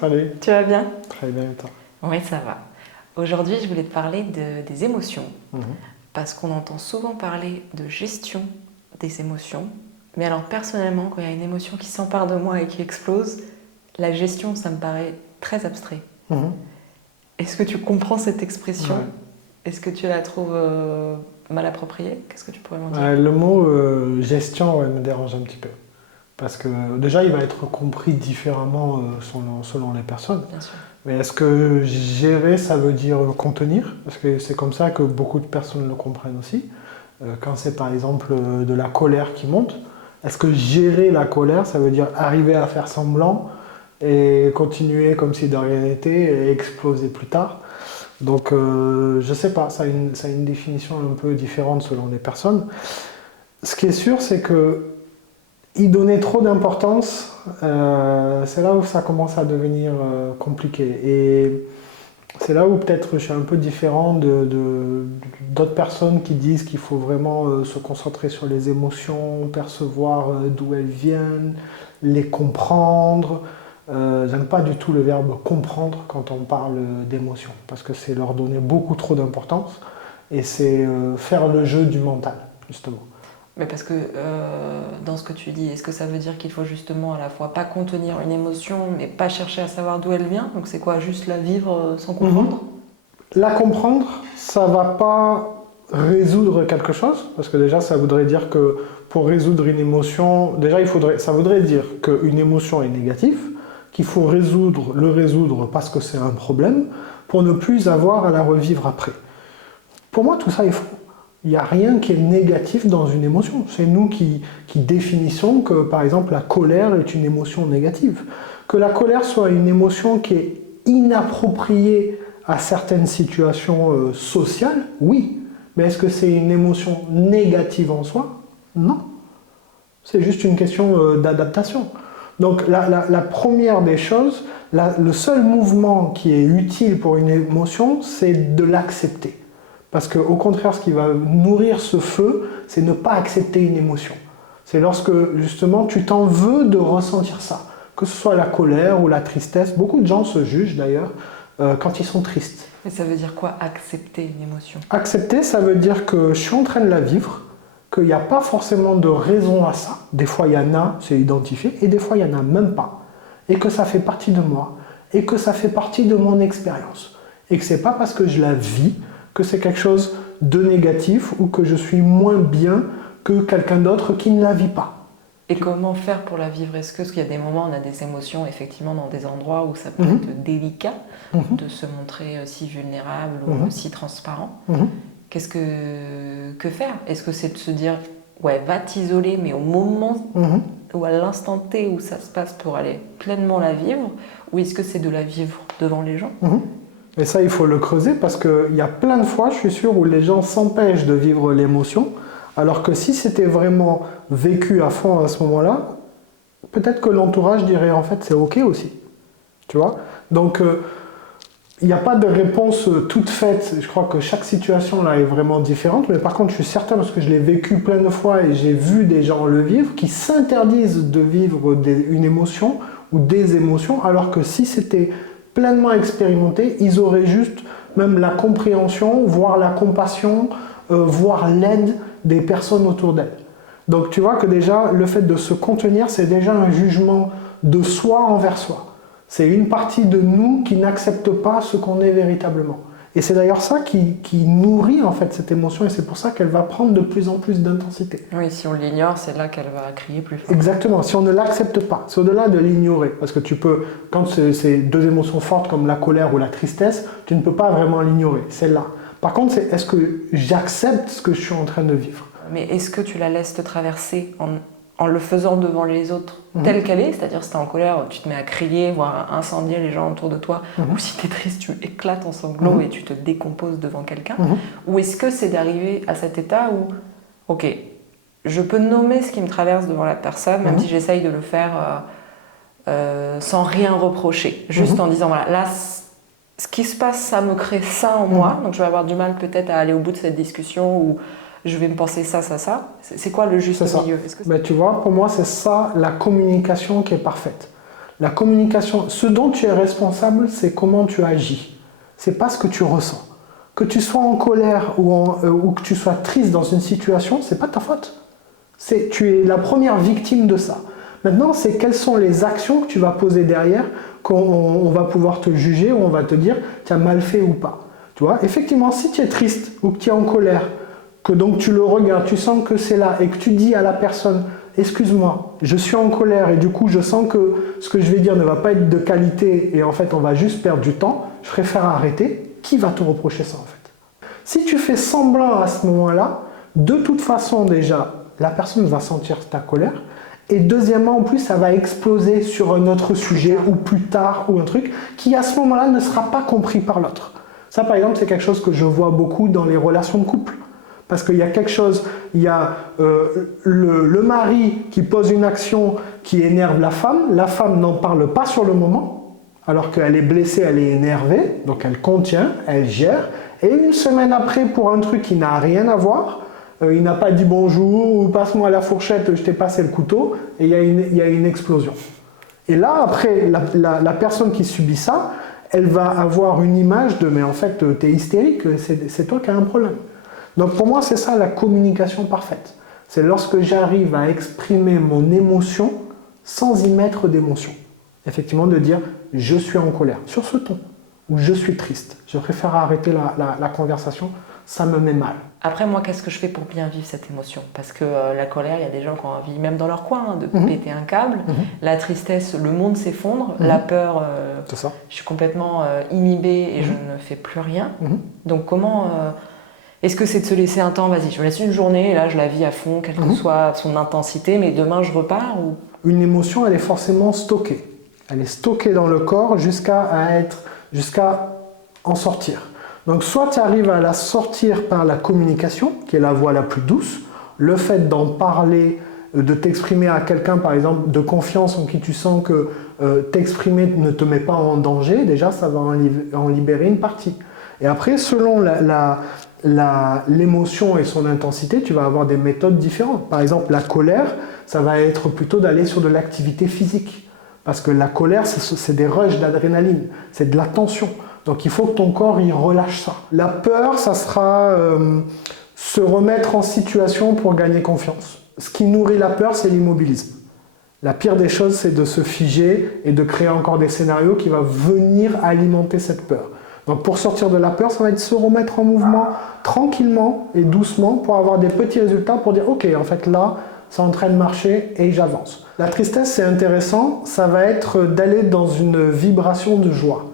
Salut. Tu vas bien? Très bien, et toi? Oui, ça va. Aujourd'hui, je voulais te parler des émotions, Mhm. parce qu'on entend souvent parler de gestion des émotions. Mais alors personnellement, quand il y a une émotion qui s'empare de moi et qui explose, la gestion, ça me paraît très abstrait. Mhm. Est-ce que tu comprends cette expression? Ouais. Est-ce que tu la trouves mal appropriée? Qu'est-ce que tu pourrais m'en dire? Le mot gestion me dérange un petit peu. Parce que déjà, il va être compris différemment selon les personnes. Bien sûr. Mais est-ce que gérer, ça veut dire contenir? Parce que c'est comme ça que beaucoup de personnes le comprennent aussi. Quand c'est par exemple de la colère qui monte, est-ce que gérer la colère, ça veut dire arriver à faire semblant et continuer comme si de rien n'était et exploser plus tard? Donc, je sais pas, ça a une définition un peu différente selon les personnes. Ce qui est sûr, c'est que y donner trop d'importance, c'est là où ça commence à devenir compliqué. Et c'est là où peut-être je suis un peu différent d'autres personnes qui disent qu'il faut vraiment se concentrer sur les émotions, percevoir d'où elles viennent, les comprendre. J'aime pas du tout le verbe comprendre quand on parle d'émotions, parce que c'est leur donner beaucoup trop d'importance et c'est faire le jeu du mental, justement. Mais parce que dans ce que tu dis, est-ce que ça veut dire qu'il faut justement à la fois pas contenir une émotion, mais pas chercher à savoir d'où elle vient? Donc c'est quoi, juste la vivre sans comprendre? La comprendre, ça va pas résoudre quelque chose, parce que déjà ça voudrait dire que pour résoudre une émotion, déjà ça voudrait dire qu'une émotion est négative, qu'il faut le résoudre parce que c'est un problème, pour ne plus avoir à la revivre après. Pour moi, tout ça est faux. Il n'y a rien qui est négatif dans une émotion. C'est nous qui définissons que, par exemple, la colère est une émotion négative. Que la colère soit une émotion qui est inappropriée à certaines situations sociales, oui. Mais est-ce que c'est une émotion négative en soi? Non. C'est juste une question d'adaptation. Donc la première des choses, le seul mouvement qui est utile pour une émotion, c'est de l'accepter. Parce qu'au contraire, ce qui va nourrir ce feu, c'est ne pas accepter une émotion. C'est lorsque, justement, tu t'en veux de ressentir ça. Que ce soit la colère ou la tristesse. Beaucoup de gens se jugent, d'ailleurs, quand ils sont tristes. Mais ça veut dire quoi, accepter une émotion? Accepter, ça veut dire que je suis en train de la vivre, qu'il n'y a pas forcément de raison à ça. Des fois, il y en a, c'est identifié, et des fois, il n'y en a même pas. Et que ça fait partie de moi, et que ça fait partie de mon expérience. Et que c'est pas parce que je la vis que c'est quelque chose de négatif ou que je suis moins bien que quelqu'un d'autre qui ne la vit pas. Et comment faire pour la vivre? Parce qu'il y a des moments où on a des émotions, effectivement, dans des endroits où ça peut être délicat de se montrer si vulnérable ou si transparent. Qu'est-ce que faire? Est-ce que c'est de se dire, ouais, va t'isoler, mais au moment ou à l'instant T où ça se passe pour aller pleinement la vivre? Ou est-ce que c'est de la vivre devant les gens? Et ça, il faut le creuser parce qu'il y a plein de fois, je suis sûr, où les gens s'empêchent de vivre l'émotion, alors que si c'était vraiment vécu à fond à ce moment-là, peut-être que l'entourage dirait en fait c'est ok aussi. Tu vois? Donc, il n'y a pas de réponse toute faite. Je crois que chaque situation là est vraiment différente, mais par contre, je suis certain, parce que je l'ai vécu plein de fois et j'ai vu des gens le vivre, qui s'interdisent de vivre une émotion ou des émotions, alors que si c'était pleinement expérimenté, ils auraient juste même la compréhension, voire la compassion, voire l'aide des personnes autour d'elles. Donc tu vois que déjà, le fait de se contenir, c'est déjà un jugement de soi envers soi. C'est une partie de nous qui n'accepte pas ce qu'on est véritablement. Et c'est d'ailleurs ça qui nourrit en fait cette émotion, et c'est pour ça qu'elle va prendre de plus en plus d'intensité. Oui, si on l'ignore, c'est là qu'elle va crier plus fort. Exactement, si on ne l'accepte pas, c'est au-delà de l'ignorer. Parce que tu peux, quand c'est deux émotions fortes comme la colère ou la tristesse, tu ne peux pas vraiment l'ignorer, c'est là. Par contre, c'est est-ce que j'accepte ce que je suis en train de vivre? Mais est-ce que tu la laisses te traverser en le faisant devant les autres telle qu'elle est? C'est-à-dire, si tu es en colère, tu te mets à crier, voire à incendier les gens autour de toi. Ou si tu es triste, tu éclates en sanglots et tu te décomposes devant quelqu'un. Ou est-ce que c'est d'arriver à cet état où, ok, je peux nommer ce qui me traverse devant la personne, même si j'essaye de le faire sans rien reprocher. Juste en disant, voilà, là, ce qui se passe, ça me crée ça en moi. Donc je vais avoir du mal peut-être à aller au bout de cette discussion ou je vais me penser ça. C'est quoi le juste milieu? Mais tu vois, pour moi, c'est ça la communication qui est parfaite. La communication, ce dont tu es responsable, c'est comment tu agis. C'est pas ce que tu ressens. Que tu sois en colère ou que tu sois triste dans une situation, c'est pas ta faute. Tu es la première victime de ça. Maintenant, c'est quelles sont les actions que tu vas poser derrière qu'on va pouvoir te juger ou on va te dire tu as mal fait ou pas. Tu vois, effectivement, si tu es triste ou que tu es en colère, que donc tu le regardes, tu sens que c'est là et que tu dis à la personne excuse-moi, je suis en colère et du coup je sens que ce que je vais dire ne va pas être de qualité et en fait on va juste perdre du temps, je préfère arrêter. Qui va te reprocher ça en fait? Si tu fais semblant à ce moment-là, de toute façon déjà, la personne va sentir ta colère et deuxièmement en plus ça va exploser sur un autre sujet ou plus tard ou un truc qui à ce moment-là ne sera pas compris par l'autre. Ça par exemple c'est quelque chose que je vois beaucoup dans les relations de couple. Parce qu'il y a quelque chose, il y a le mari qui pose une action qui énerve la femme n'en parle pas sur le moment, alors qu'elle est blessée, elle est énervée, donc elle contient, elle gère, et une semaine après, pour un truc qui n'a rien à voir, il n'a pas dit bonjour, ou passe-moi la fourchette, je t'ai passé le couteau, et il y a une explosion. Et là, après, la personne qui subit ça, elle va avoir une image de « mais en fait, t'es hystérique, c'est toi qui as un problème ». Donc pour moi, c'est ça la communication parfaite. C'est lorsque j'arrive à exprimer mon émotion sans y mettre d'émotion. Effectivement, de dire « je suis en colère » sur ce ton, ou « je suis triste ». Je préfère arrêter la conversation, ça me met mal. Après, moi, qu'est-ce que je fais pour bien vivre cette émotion? Parce que la colère, il y a des gens qui ont envie, même dans leur coin, de péter un câble. La tristesse, le monde s'effondre. La peur, c'est ça. Je suis complètement inhibée et je ne fais plus rien. Donc comment... Est-ce que c'est de se laisser un temps, vas-y, je me laisse une journée, et là je la vis à fond, quelle que soit son intensité, mais demain je repars ou... Une émotion, elle est forcément stockée. Elle est stockée dans le corps jusqu'à en sortir. Donc soit tu arrives à la sortir par la communication, qui est la voie la plus douce, le fait d'en parler, de t'exprimer à quelqu'un par exemple de confiance en qui tu sens que t'exprimer ne te met pas en danger, déjà ça va en libérer une partie. Et après, selon l'émotion et son intensité, tu vas avoir des méthodes différentes. Par exemple, la colère, ça va être plutôt d'aller sur de l'activité physique. Parce que la colère, c'est des rushs d'adrénaline, c'est de la tension. Donc il faut que ton corps il relâche ça. La peur, ça sera se remettre en situation pour gagner confiance. Ce qui nourrit la peur, c'est l'immobilisme. La pire des choses, c'est de se figer et de créer encore des scénarios qui vont venir alimenter cette peur. Donc pour sortir de la peur, ça va être se remettre en mouvement tranquillement et doucement pour avoir des petits résultats pour dire « Ok, en fait là, c'est en train de marcher et j'avance ». La tristesse, c'est intéressant, ça va être d'aller dans une vibration de joie.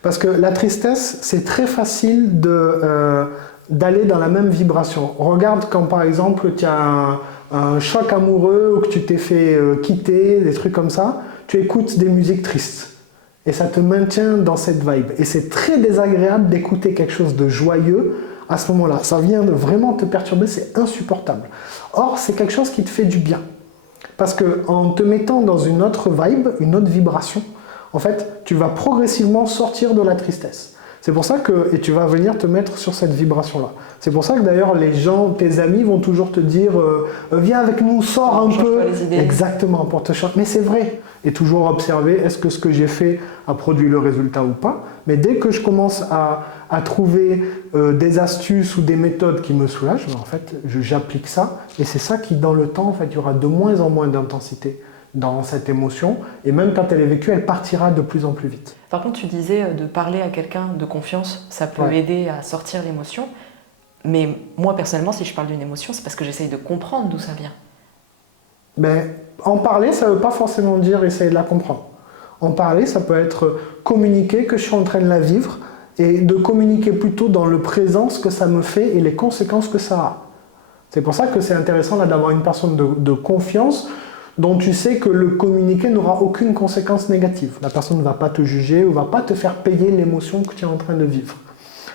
Parce que la tristesse, c'est très facile d'aller dans la même vibration. Regarde quand par exemple tu as un choc amoureux ou que tu t'es fait quitter, des trucs comme ça, tu écoutes des musiques tristes. Et ça te maintient dans cette vibe. Et c'est très désagréable d'écouter quelque chose de joyeux à ce moment-là. Ça vient de vraiment te perturber, c'est insupportable. Or, c'est quelque chose qui te fait du bien. Parce qu'en te mettant dans une autre vibe, une autre vibration, en fait, tu vas progressivement sortir de la tristesse. C'est pour ça que, et tu vas venir te mettre sur cette vibration-là. C'est pour ça que d'ailleurs les gens, tes amis vont toujours te dire viens avec nous, sors un peu. Exactement, pour te changer. Mais c'est vrai. Et toujours observer, est-ce que ce que j'ai fait a produit le résultat ou pas. Mais dès que je commence à trouver des astuces ou des méthodes qui me soulagent, en fait, j'applique ça. Et c'est ça qui, dans le temps, en fait, il y aura de moins en moins d'intensité dans cette émotion. Et même quand elle est vécue, elle partira de plus en plus vite. Par contre, tu disais de parler à quelqu'un de confiance, ça peut aider à sortir l'émotion. Mais moi, personnellement, si je parle d'une émotion, c'est parce que j'essaye de comprendre d'où ça vient. Mais en parler, ça ne veut pas forcément dire essayer de la comprendre. En parler, ça peut être communiquer que je suis en train de la vivre et de communiquer plutôt dans le présent ce que ça me fait et les conséquences que ça a. C'est pour ça que c'est intéressant là, d'avoir une personne de confiance dont tu sais que le communiqué n'aura aucune conséquence négative. La personne ne va pas te juger ou ne va pas te faire payer l'émotion que tu es en train de vivre.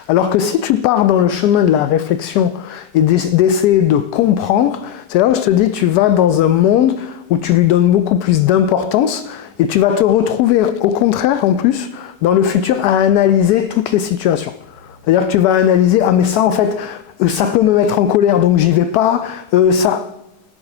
Alors que si tu pars dans le chemin de la réflexion et d'essayer de comprendre, c'est là où je te dis, tu vas dans un monde où tu lui donnes beaucoup plus d'importance et tu vas te retrouver au contraire en plus dans le futur à analyser toutes les situations. C'est-à-dire que tu vas analyser, ah mais ça en fait, ça peut me mettre en colère donc j'y vais pas, ça.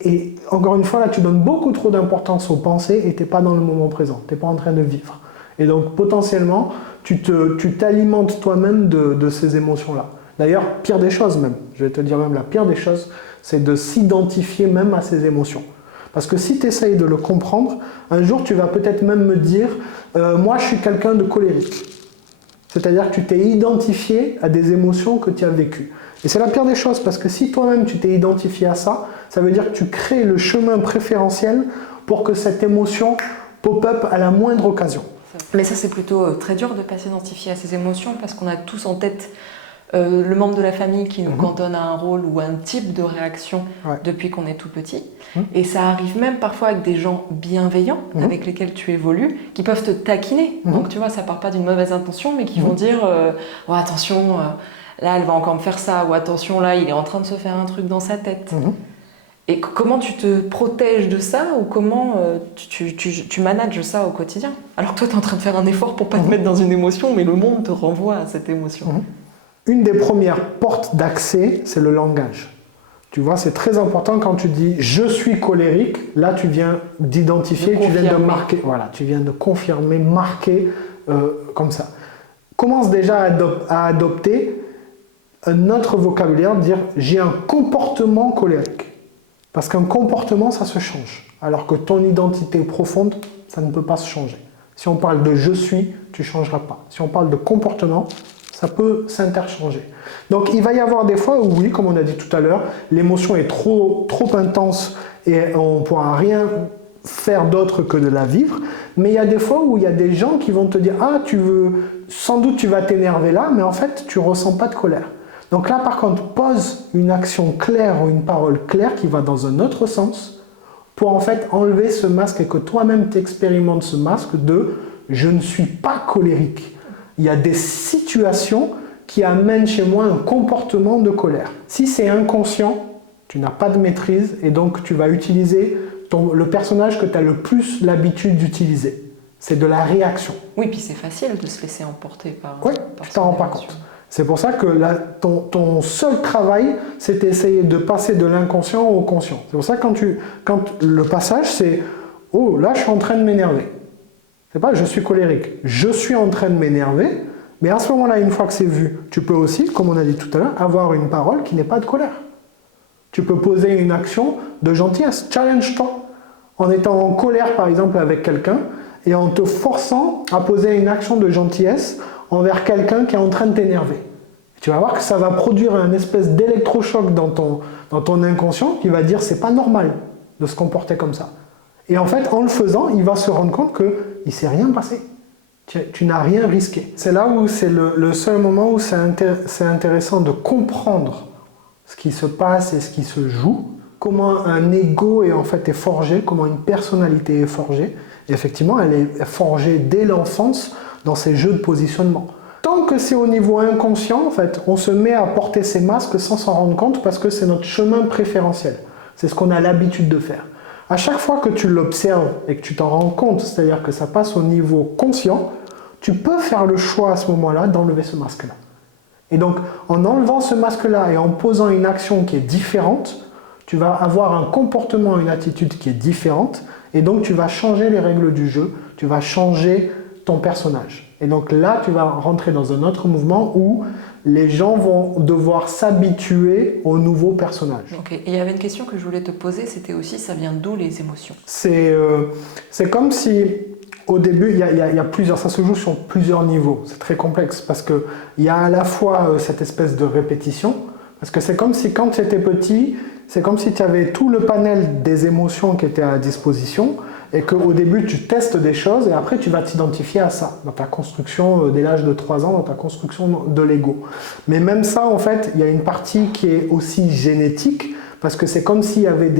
Et encore une fois, là, tu donnes beaucoup trop d'importance aux pensées et tu n'es pas dans le moment présent, tu n'es pas en train de vivre. Et donc, potentiellement, tu t'alimentes toi-même de ces émotions-là. D'ailleurs, pire des choses même, je vais te dire même la pire des choses, c'est de s'identifier même à ces émotions. Parce que si tu essayes de le comprendre, un jour, tu vas peut-être même me dire « moi, je suis quelqu'un de colérique ». C'est-à-dire que tu t'es identifié à des émotions que tu as vécues. Et c'est la pire des choses, parce que si toi-même tu t'es identifié à ça, ça veut dire que tu crées le chemin préférentiel pour que cette émotion pop-up à la moindre occasion. Mais ça, c'est plutôt très dur de ne pas s'identifier à ces émotions, parce qu'on a tous en tête le membre de la famille qui nous cantonne à un rôle ou un type de réaction depuis qu'on est tout petit. Et ça arrive même parfois avec des gens bienveillants avec lesquels tu évolues, qui peuvent te taquiner. Donc tu vois, ça part pas d'une mauvaise intention, mais qui vont dire oh, attention, là elle va encore me faire ça, ou attention, là il est en train de se faire un truc dans sa tête. Et comment tu te protèges de ça, ou comment tu manages ça au quotidien? Alors que toi tu es en train de faire un effort pour pas te mettre dans une émotion, mais le monde te renvoie à cette émotion. Une des premières portes d'accès, c'est le langage. Tu vois, c'est très important quand tu dis « je suis colérique », là tu viens d'identifier, tu viens de marquer, voilà, tu viens de confirmer, marquer comme ça. Commence déjà à adopter un autre vocabulaire, dire « j'ai un comportement colérique ». Parce qu'un comportement, ça se change. Alors que ton identité profonde, ça ne peut pas se changer. Si on parle de « je suis », tu ne changeras pas. Si on parle de comportement, ça peut s'interchanger. Donc il va y avoir des fois où, oui, comme on a dit tout à l'heure, l'émotion est trop intense et on ne pourra rien faire d'autre que de la vivre. Mais il y a des fois où il y a des gens qui vont te dire « ah, sans doute tu vas t'énerver là, mais en fait, tu ne ressens pas de colère ». Donc là, par contre, pose une action claire ou une parole claire qui va dans un autre sens pour en fait enlever ce masque et que toi-même t'expérimentes ce masque de « je ne suis pas colérique ». Il y a des situations qui amènent chez moi un comportement de colère. Si c'est inconscient, tu n'as pas de maîtrise et donc tu vas utiliser le personnage que tu as le plus l'habitude d'utiliser. C'est de la réaction. Oui, puis c'est facile de se laisser emporter par... Oui, tu t'en rends pas compte. C'est pour ça que ton seul travail, c'est d'essayer de passer de l'inconscient au conscient. C'est pour ça que quand le passage, c'est « oh, là, je suis en train de m'énerver ». C'est pas « je suis colérique ». Je suis en train de m'énerver, mais à ce moment-là, une fois que c'est vu, tu peux aussi, comme on a dit tout à l'heure, avoir une parole qui n'est pas de colère. Tu peux poser une action de gentillesse. Challenge-toi. En étant en colère, par exemple, avec quelqu'un, et en te forçant à poser une action de gentillesse envers quelqu'un qui est en train de t'énerver. Tu vas voir que ça va produire un espèce d'électrochoc dans ton inconscient qui va dire c'est pas normal de se comporter comme ça. Et en fait, en le faisant, il va se rendre compte qu'il ne s'est rien passé. Tu n'as rien risqué. C'est là où c'est le seul moment où c'est intéressant de comprendre ce qui se passe et ce qui se joue, comment un ego est forgé, comment une personnalité est forgée. Et effectivement, elle est forgée dès l'enfance dans ces jeux de positionnement. Tant que c'est au niveau inconscient, en fait, on se met à porter ces masques sans s'en rendre compte parce que c'est notre chemin préférentiel. C'est ce qu'on a l'habitude de faire. À chaque fois que tu l'observes et que tu t'en rends compte, c'est-à-dire que ça passe au niveau conscient, tu peux faire le choix à ce moment-là d'enlever ce masque-là. Et donc, en enlevant ce masque-là et en posant une action qui est différente, tu vas avoir un comportement, une attitude qui est différente, et donc tu vas changer les règles du jeu, tu vas changer ton personnage. Et donc là, tu vas rentrer dans un autre mouvement où les gens vont devoir s'habituer au nouveau personnage. Ok, et il y avait une question que je voulais te poser, c'était aussi, ça vient d'où les émotions? C'est comme si, au début, il y a plusieurs, ça se joue sur plusieurs niveaux. C'est très complexe parce qu'il y a à la fois cette espèce de répétition, parce que c'est comme si quand tu étais petit, c'est comme si tu avais tout le panel des émotions qui étaient à disposition et qu'au début tu testes des choses et après tu vas t'identifier à ça dans ta construction dès l'âge de 3 ans, dans ta construction de l'ego. Mais même ça, en fait, il y a une partie qui est aussi génétique parce que c'est comme s'il y avait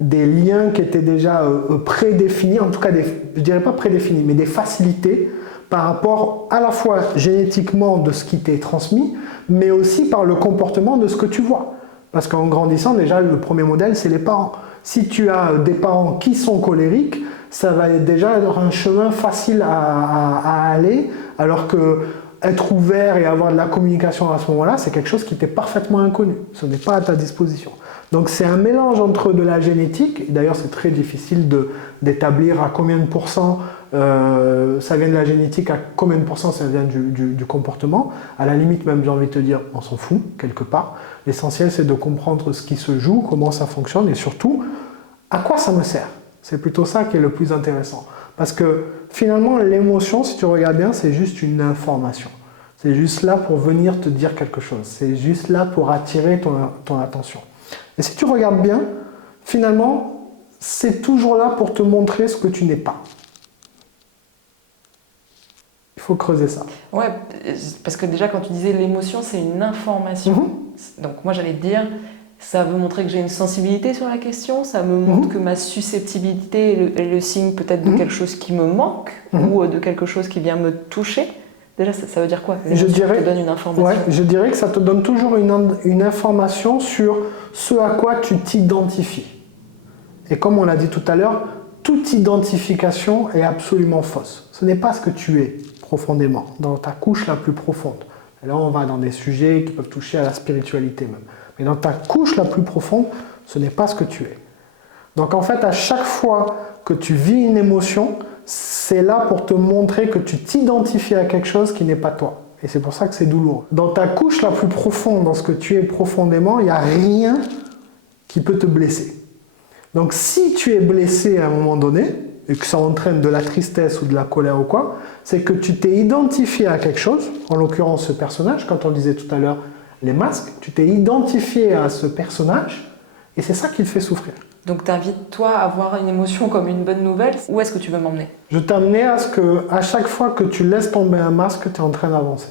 des liens qui étaient déjà prédéfinis, en tout cas, je dirais pas prédéfinis, mais des facilités par rapport à la fois génétiquement de ce qui t'est transmis, mais aussi par le comportement de ce que tu vois. Parce qu'en grandissant, déjà, le premier modèle, c'est les parents. Si tu as des parents qui sont colériques, ça va être déjà un chemin facile à aller, alors que être ouvert et avoir de la communication à ce moment-là, c'est quelque chose qui t'est parfaitement inconnu. Ce n'est pas à ta disposition. Donc c'est un mélange entre de la génétique, et d'ailleurs c'est très difficile d'établir à combien de pourcents ça vient de la génétique, à combien de pourcents ça vient du comportement. À la limite même j'ai envie de te dire, on s'en fout quelque part. L'essentiel c'est de comprendre ce qui se joue, comment ça fonctionne et surtout à quoi ça me sert. C'est plutôt ça qui est le plus intéressant. Parce que finalement l'émotion, si tu regardes bien, c'est juste une information. C'est juste là pour venir te dire quelque chose. C'est juste là pour attirer ton attention. Et si tu regardes bien, finalement, c'est toujours là pour te montrer ce que tu n'es pas. Il faut creuser ça. Ouais, parce que déjà quand tu disais l'émotion, c'est une information. Donc moi j'allais te dire, ça veut montrer que j'ai une sensibilité sur la question, ça me montre que ma susceptibilité est le signe peut-être de quelque chose qui me manque ou de quelque chose qui vient me toucher. Déjà, ça veut dire quoi? Je dirais, te donne une information. Ouais, je dirais que ça te donne toujours une information sur ce à quoi tu t'identifies. Et comme on l'a dit tout à l'heure, toute identification est absolument fausse. Ce n'est pas ce que tu es profondément, dans ta couche la plus profonde. Et là, on va dans des sujets qui peuvent toucher à la spiritualité même. Mais dans ta couche la plus profonde, ce n'est pas ce que tu es. Donc en fait, à chaque fois que tu vis une émotion, c'est là pour te montrer que tu t'identifies à quelque chose qui n'est pas toi. Et c'est pour ça que c'est douloureux. Dans ta couche la plus profonde, dans ce que tu es profondément, il n'y a rien qui peut te blesser. Donc si tu es blessé à un moment donné, et que ça entraîne de la tristesse ou de la colère ou quoi, c'est que tu t'es identifié à quelque chose, en l'occurrence ce personnage, quand on disait tout à l'heure les masques, tu t'es identifié à ce personnage, et c'est ça qui te fait souffrir. Donc t'invites toi à voir une émotion comme une bonne nouvelle. Où est-ce que tu veux m'emmener? Je t'amenais à ce que, à chaque fois que tu laisses tomber un masque, tu es en train d'avancer.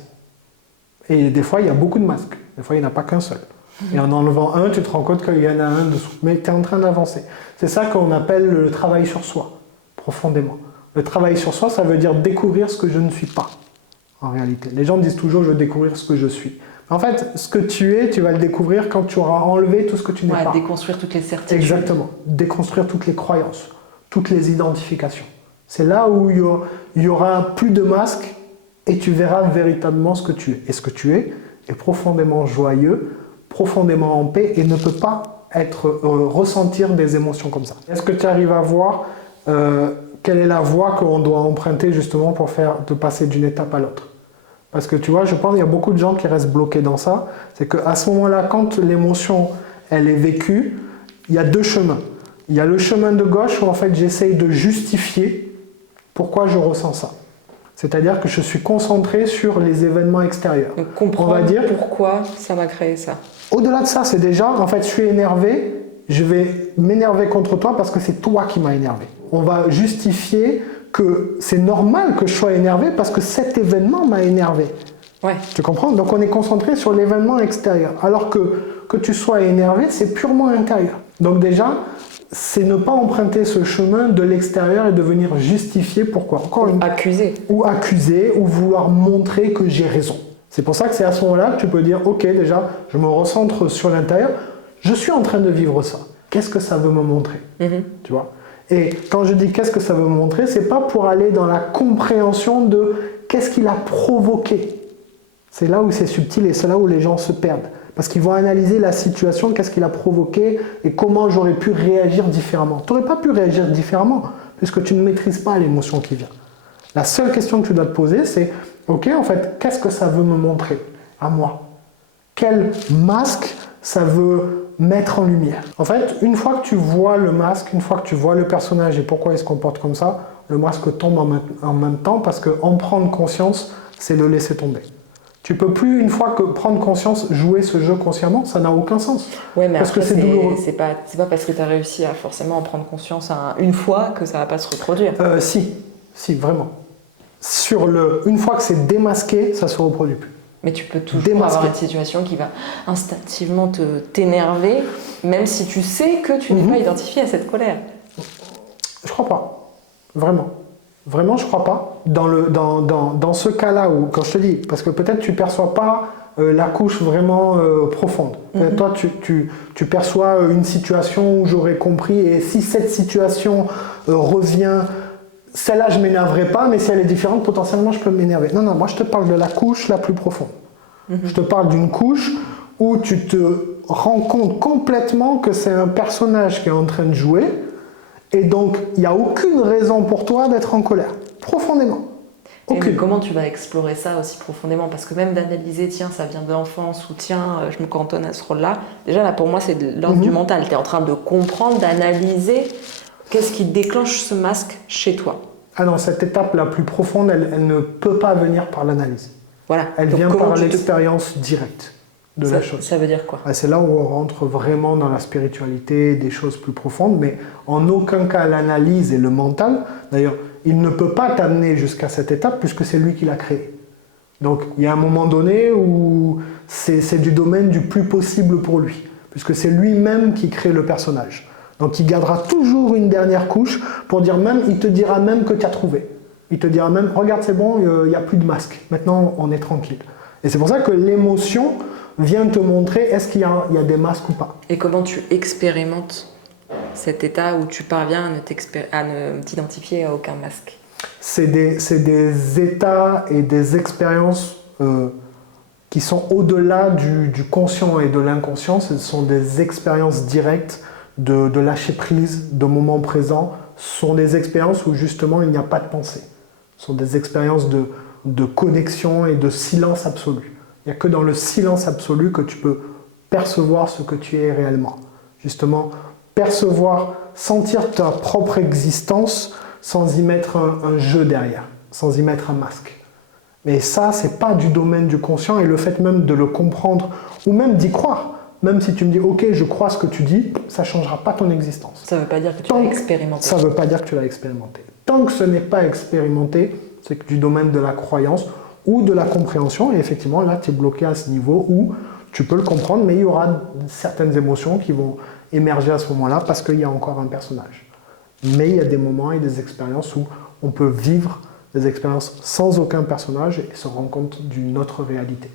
Et des fois, il y a beaucoup de masques. Des fois, il n'y en a pas qu'un seul. Et en enlevant un, tu te rends compte qu'il y en a un dessous. Mais tu es en train d'avancer. C'est ça qu'on appelle le travail sur soi, profondément. Le travail sur soi, ça veut dire découvrir ce que je ne suis pas, en réalité. Les gens disent toujours, je veux découvrir ce que je suis. En fait, ce que tu es, tu vas le découvrir quand tu auras enlevé tout ce que tu n'es pas. Déconstruire toutes les certitudes. Exactement. Déconstruire toutes les croyances, toutes les identifications. C'est là où il y aura plus de masques et tu verras véritablement ce que tu es. Et ce que tu es est profondément joyeux, profondément en paix et ne peut pas ressentir des émotions comme ça. Est-ce que tu arrives à voir quelle est la voie qu'on doit emprunter justement pour de passer d'une étape à l'autre? Parce que tu vois, je pense qu'il y a beaucoup de gens qui restent bloqués dans ça. C'est qu'à ce moment-là, quand l'émotion, elle est vécue, il y a deux chemins. Il y a le chemin de gauche où en fait j'essaye de justifier pourquoi je ressens ça. C'est-à-dire que je suis concentré sur les événements extérieurs. Donc comprendre pourquoi ça m'a créé ça. Au-delà de ça, c'est déjà, en fait, je suis énervé, je vais m'énerver contre toi parce que c'est toi qui m'as énervé. On va justifier que c'est normal que je sois énervé parce que cet événement m'a énervé. Ouais. Tu comprends? Donc on est concentré sur l'événement extérieur. Alors que tu sois énervé, c'est purement intérieur. Donc déjà, c'est ne pas emprunter ce chemin de l'extérieur et de venir justifier pourquoi. Accuser. Ou accuser, ou vouloir montrer que j'ai raison. C'est pour ça que c'est à ce moment-là que tu peux dire, ok, déjà, je me recentre sur l'intérieur, je suis en train de vivre ça. Qu'est-ce que ça veut me montrer? Tu vois? Et quand je dis qu'est-ce que ça veut me montrer, c'est pas pour aller dans la compréhension de qu'est-ce qu'il a provoqué. C'est là où c'est subtil et c'est là où les gens se perdent. Parce qu'ils vont analyser la situation, qu'est-ce qu'il a provoqué et comment j'aurais pu réagir différemment. Tu n'aurais pas pu réagir différemment puisque tu ne maîtrises pas l'émotion qui vient. La seule question que tu dois te poser, c'est ok, en fait, qu'est-ce que ça veut me montrer à moi? Quel masque ça veut mettre en lumière? En fait, une fois que tu vois le masque, une fois que tu vois le personnage et pourquoi il se comporte comme ça, le masque tombe en même temps parce qu'en prendre conscience, c'est le laisser tomber. Tu peux plus, une fois que prendre conscience, jouer ce jeu consciemment, ça n'a aucun sens. Ouais, mais parce après, que c'est douloureux. C'est pas parce que tu as réussi à forcément en prendre conscience une fois que ça va pas se reproduire. Si, vraiment. Une fois que c'est démasqué, ça se reproduit plus. Mais tu peux toujours avoir une situation qui va instinctivement t'énerver, même si tu sais que tu n'es pas identifié à cette colère. Je crois pas. Vraiment. Vraiment, je crois pas. Dans ce cas-là, où, quand je te dis, parce que peut-être tu perçois pas la couche vraiment profonde. Toi, tu perçois une situation où j'aurais compris, et si cette situation revient, celle-là, je ne m'énerverai pas, mais si elle est différente, potentiellement, je peux m'énerver. Non, moi, je te parle de la couche la plus profonde. Je te parle d'une couche où tu te rends compte complètement que c'est un personnage qui est en train de jouer, et donc il n'y a aucune raison pour toi d'être en colère, profondément. Mais comment tu vas explorer ça aussi profondément? Parce que même d'analyser, tiens, ça vient de l'enfance, ou tiens, je me cantonne à ce rôle-là, déjà là pour moi c'est de l'ordre du mental. Tu es en train de comprendre, d'analyser qu'est-ce qui déclenche ce masque chez toi. Ah non, cette étape la plus profonde, elle ne peut pas venir par l'analyse. Voilà. Elle vient par l'expérience directe de la chose. Ça veut dire quoi? C'est là où on rentre vraiment dans la spiritualité, des choses plus profondes, mais en aucun cas l'analyse et le mental. D'ailleurs, il ne peut pas t'amener jusqu'à cette étape puisque c'est lui qui l'a créé. Donc il y a un moment donné où c'est du domaine du plus possible pour lui, puisque c'est lui-même qui crée le personnage. Donc il gardera toujours une dernière couche pour dire même, il te dira même que tu as trouvé. Il te dira même, regarde c'est bon, il n'y a plus de masque, maintenant on est tranquille. Et c'est pour ça que l'émotion vient te montrer est-ce qu'il y a des masques ou pas. Et comment tu expérimentes cet état où tu parviens à ne t'identifier à aucun masque? C'est des états et des expériences qui sont au-delà du conscient et de l'inconscient. Ce sont des expériences directes de lâcher prise, de moment présent. Ce sont des expériences où justement il n'y a pas de pensée. Ce sont des expériences de connexion et de silence absolu. Il n'y a que dans le silence absolu que tu peux percevoir ce que tu es réellement. Justement, percevoir, sentir ta propre existence sans y mettre un jeu derrière, sans y mettre un masque. Mais ça, c'est pas du domaine du conscient, et le fait même de le comprendre, ou même d'y croire, même si tu me dis, ok, je crois ce que tu dis, ça ne changera pas ton existence. Ça ne veut pas dire que tu l'as expérimenté. Ça ne veut pas dire que tu l'as expérimenté. Tant que ce n'est pas expérimenté, c'est du domaine de la croyance ou de la compréhension, et effectivement, là, tu es bloqué à ce niveau où tu peux le comprendre, mais il y aura certaines émotions qui vont émerger à ce moment-là parce qu'il y a encore un personnage. Mais il y a des moments et des expériences où on peut vivre des expériences sans aucun personnage et se rendre compte d'une autre réalité.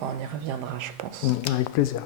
Bon, on y reviendra, je pense. Avec plaisir.